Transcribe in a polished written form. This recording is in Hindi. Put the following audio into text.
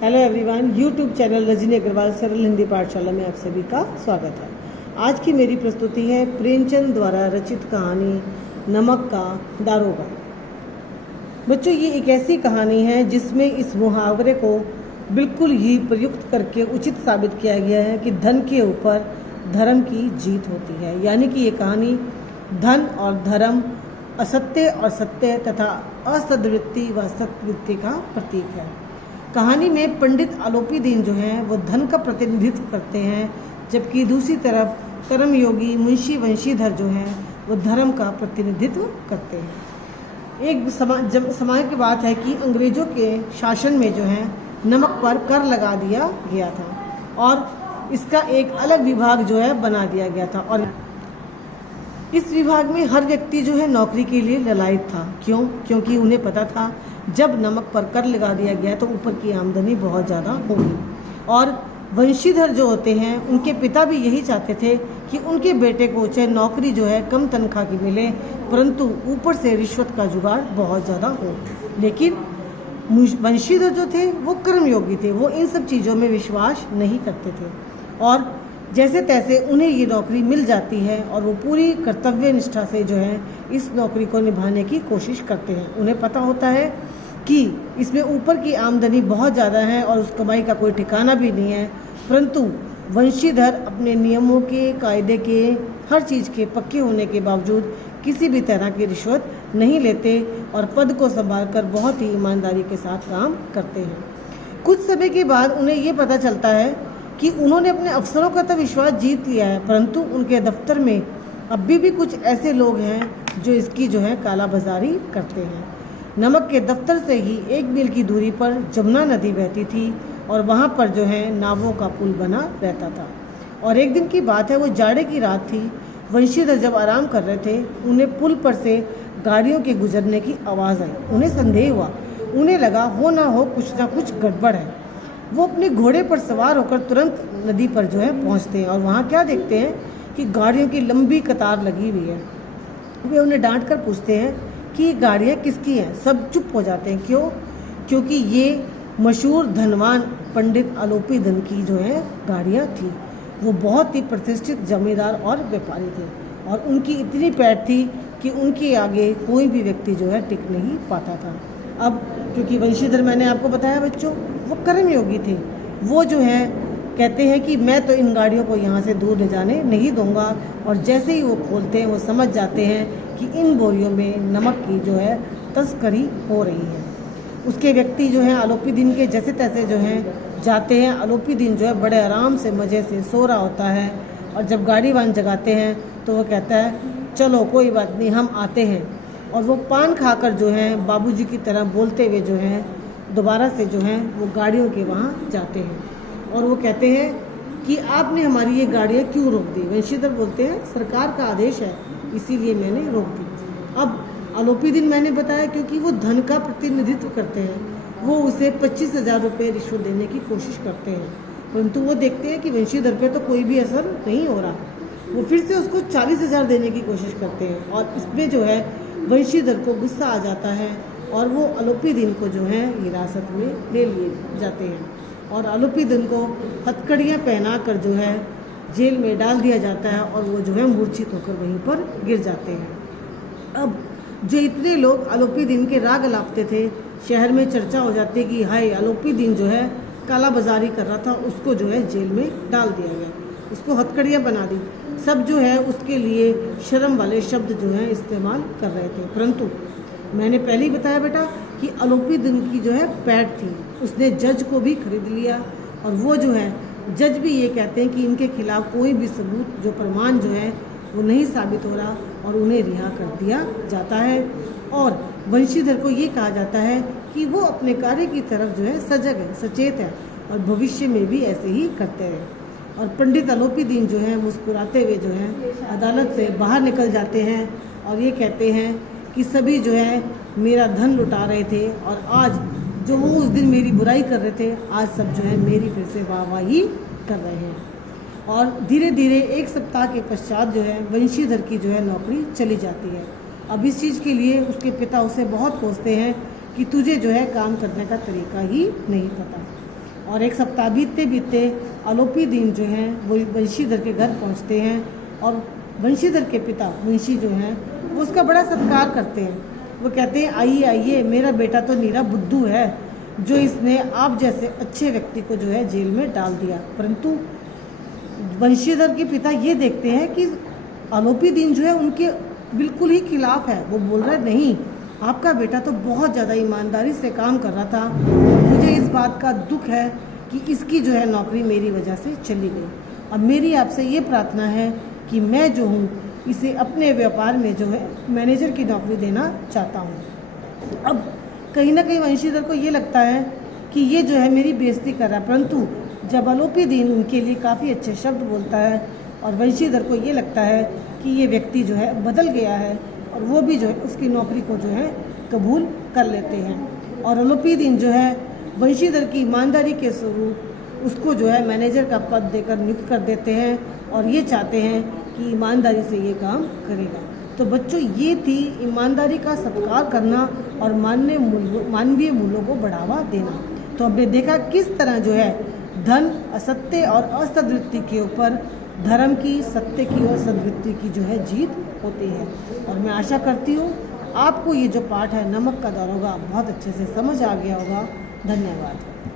Hello everyone, YouTube channel Rajni Agarwal Saral Hindi पाठशाला में आप सभी का स्वागत है। आज की मेरी प्रस्तुति है प्रेमचंद द्वारा रचित कहानी नमक का दारोगा। बच्चों, ये एक ऐसी कहानी है जिसमें इस मुहावरे को बिल्कुल ही प्रयुक्त करके उचित साबित किया गया है कि धन के ऊपर धर्म की जीत होती है। यानी कि ये कहानी धन और धर्म, असत्य और सत्य तथा असद्वृत्ति व सत्वृत्ति का प्रतीक है। कहानी में पंडित आलोपीदीन जो हैं वो धन का प्रतिनिधित्व करते हैं, जबकि दूसरी तरफ कर्मयोगी मुंशी वंशीधर जो हैं वो धर्म का प्रतिनिधित्व करते हैं। एक समय की बात है कि अंग्रेजों के शासन में जो है नमक पर कर लगा दिया गया था और इसका एक अलग विभाग जो है बना दिया गया था और इस विभाग में हर व्यक्ति जो है नौकरी के लिए ललायत था। क्योंकि उन्हें पता था जब नमक पर कर लगा दिया गया तो ऊपर की आमदनी बहुत ज़्यादा होगी। और वंशीधर जो होते हैं उनके पिता भी यही चाहते थे कि उनके बेटे को चाहे नौकरी जो है कम तनख्वाह की मिले, परंतु ऊपर से रिश्वत का जुगाड़ बहुत ज़्यादा हो। लेकिन वंशीधर जो थे वो कर्मयोगी थे, वो इन सब चीज़ों में विश्वास नहीं करते थे और जैसे तैसे उन्हें ये नौकरी मिल जाती है और वो पूरी कर्तव्य निष्ठा से जो है इस नौकरी को निभाने की कोशिश करते हैं। उन्हें पता होता है कि इसमें ऊपर की आमदनी बहुत ज़्यादा है और उस कमाई का कोई ठिकाना भी नहीं है, परंतु वंशीधर अपने नियमों के, कायदे के, हर चीज़ के पक्के होने के बावजूद किसी भी तरह की रिश्वत नहीं लेते और पद को संभालकर बहुत ही ईमानदारी के साथ काम करते हैं। कुछ समय के बाद उन्हें ये पता चलता है कि उन्होंने अपने अफसरों का तो विश्वास जीत लिया है, परंतु उनके दफ्तर में अभी भी कुछ ऐसे लोग हैं जो इसकी जो है कालाबाजारी करते हैं। नमक के दफ्तर से ही 1 मील की दूरी पर जमुना नदी बहती थी और वहाँ पर जो है नावों का पुल बना रहता था। और एक दिन की बात है, वो जाड़े की रात थी। वंशीधर जब आराम कर रहे थे, उन्हें पुल पर से गाड़ियों के गुजरने की आवाज़ आई। उन्हें संदेह हुआ, उन्हें लगा हो ना हो कुछ ना कुछ गड़बड़ है। वो अपने घोड़े पर सवार होकर तुरंत नदी पर जो है पहुंचते हैं और वहाँ क्या देखते हैं कि गाड़ियों की लंबी कतार लगी हुई है। वे उन्हें डांट कर पूछते हैं कि ये गाड़ियाँ किसकी हैं। सब चुप हो जाते हैं। क्यों? क्योंकि ये मशहूर धनवान पंडित आलोपीदीन की जो है गाड़ियाँ थी। वो बहुत ही प्रतिष्ठित जमींदार और व्यापारी थे और उनकी इतनी पैठ थी कि उनके आगे कोई भी व्यक्ति जो है टिक नहीं पाता था। अब क्योंकि वंशीधर, मैंने आपको बताया बच्चों, वो कर्मयोगी थे। वो जो है कहते हैं कि मैं तो इन गाड़ियों को यहाँ से दूर ले जाने नहीं दूंगा और जैसे ही वो खोलते हैं वो समझ जाते हैं कि इन बोरियों में नमक की जो है तस्करी हो रही है। उसके व्यक्ति जो हैं आलोपीदीन के जैसे तैसे जो हैं जाते हैं। आलोपीदीन जो है बड़े आराम से मज़े से सो रहा होता है और जब गाड़ी वान जगाते हैं तो वो कहता है चलो कोई बात नहीं, हम आते हैं। और वो पान खाकर जो है बाबूजी की तरह बोलते हुए जो है दोबारा से जो है वो गाड़ियों के वहाँ जाते हैं और वो कहते हैं कि आपने हमारी ये गाड़ियाँ क्यों रोक दी। वंशीधर बोलते हैं सरकार का आदेश है, इसीलिए मैंने रोक दी। अब आलोपीदीन, मैंने बताया, क्योंकि वो धन का प्रतिनिधित्व करते हैं, वो उसे 25,000 रुपये रिश्वत देने की कोशिश करते हैं, परंतु वो देखते हैं कि वंशीधर पे तो कोई भी असर नहीं हो रहा। वो फिर से उसको 40,000 देने की कोशिश करते हैं और इसमें जो है वंशीधर को गुस्सा आ जाता है और वो आलोपीदीन को जो है हिरासत में ले लिए जाते हैं और आलोपीदीन को हथकड़ियाँ पहनाकर जो है जेल में डाल दिया जाता है और वो जो है मूर्छित होकर वहीं पर गिर जाते हैं। अब जो इतने लोग आलोपीदीन के राग अलापते थे, शहर में चर्चा हो जाती है कि हाय आलोपीदीन जो है कालाबाजारी कर रहा था, उसको जो है जेल में डाल दिया गया, उसको हथकड़ियाँ बना दी। सब जो है उसके लिए शर्म वाले शब्द जो है इस्तेमाल कर रहे थे, परंतु मैंने पहले ही बताया बेटा कि आलोपीदीन की जो है पैठ थी। उसने जज को भी खरीद लिया और वो जो है जज भी ये कहते हैं कि इनके खिलाफ कोई भी सबूत, जो प्रमाण जो है वो नहीं साबित हो रहा और उन्हें रिहा कर दिया जाता है। और वंशीधर को ये कहा जाता है कि वो अपने कार्य की तरफ जो है सजग है, सचेत है और भविष्य में भी ऐसे ही करते रहे। और पंडित आलोपीदीन जो है मुस्कुराते हुए जो है अदालत से बाहर निकल जाते हैं और ये कहते हैं कि सभी जो है मेरा धन लुटा रहे थे और आज जो वो उस दिन मेरी बुराई कर रहे थे, आज सब जो है मेरी फिर से वाहवाही कर रहे हैं। और धीरे धीरे 1 सप्ताह के पश्चात जो है वंशीधर की जो है नौकरी चली जाती है। अब इस चीज़ के लिए उसके पिता उसे बहुत कोसते हैं कि तुझे जो है काम करने का तरीका ही नहीं पता। और एक सप्ताह बीतते बीतते आलोपी दीन जो हैं वो वंशीधर के घर पहुंचते हैं और वंशीधर के पिता मुंशी जो हैं वो उसका बड़ा सत्कार करते हैं। वो कहते हैं आइए आइए, मेरा बेटा तो नीरा बुद्धू है जो इसने आप जैसे अच्छे व्यक्ति को जो है जेल में डाल दिया। परंतु वंशीधर के पिता ये देखते हैं कि आलोपी दीन जो है उनके बिल्कुल ही खिलाफ है। वो बोल रहा है नहीं, आपका बेटा तो बहुत ज़्यादा ईमानदारी से काम कर रहा था, मुझे इस बात का दुख है कि इसकी जो है नौकरी मेरी वजह से चली गई। अब मेरी आपसे ये प्रार्थना है कि मैं जो हूँ इसे अपने व्यापार में जो है मैनेजर की नौकरी देना चाहता हूँ। अब कहीं ना कहीं वंशीधर को ये लगता है कि ये जो है मेरी बेइज्जती कर रहा है, परंतु जब आलोपी दीन उनके लिए काफ़ी अच्छे शब्द बोलता है और वंशीधर को ये लगता है कि ये व्यक्ति जो है बदल गया है और वो भी जो है उसकी नौकरी को जो है कबूल कर लेते हैं। और आलोपी दीन जो है वंशीधर की ईमानदारी के स्वरूप उसको जो है मैनेजर का पद देकर नियुक्त कर देते हैं और ये चाहते हैं कि ईमानदारी से ये काम करेगा। तो बच्चों, ये थी ईमानदारी का सत्कार करना और मानवीय मूल्यों को बढ़ावा देना। तो हमने देखा किस तरह जो है धन, असत्य और असद्वृत्ति के ऊपर धर्म की, सत्य की और सद्वृत्ति की जो है जीत होती है। और मैं आशा करती हूँ आपको ये जो पाठ है नमक का दारोगा बहुत अच्छे से समझ आ गया होगा। धन्यवाद।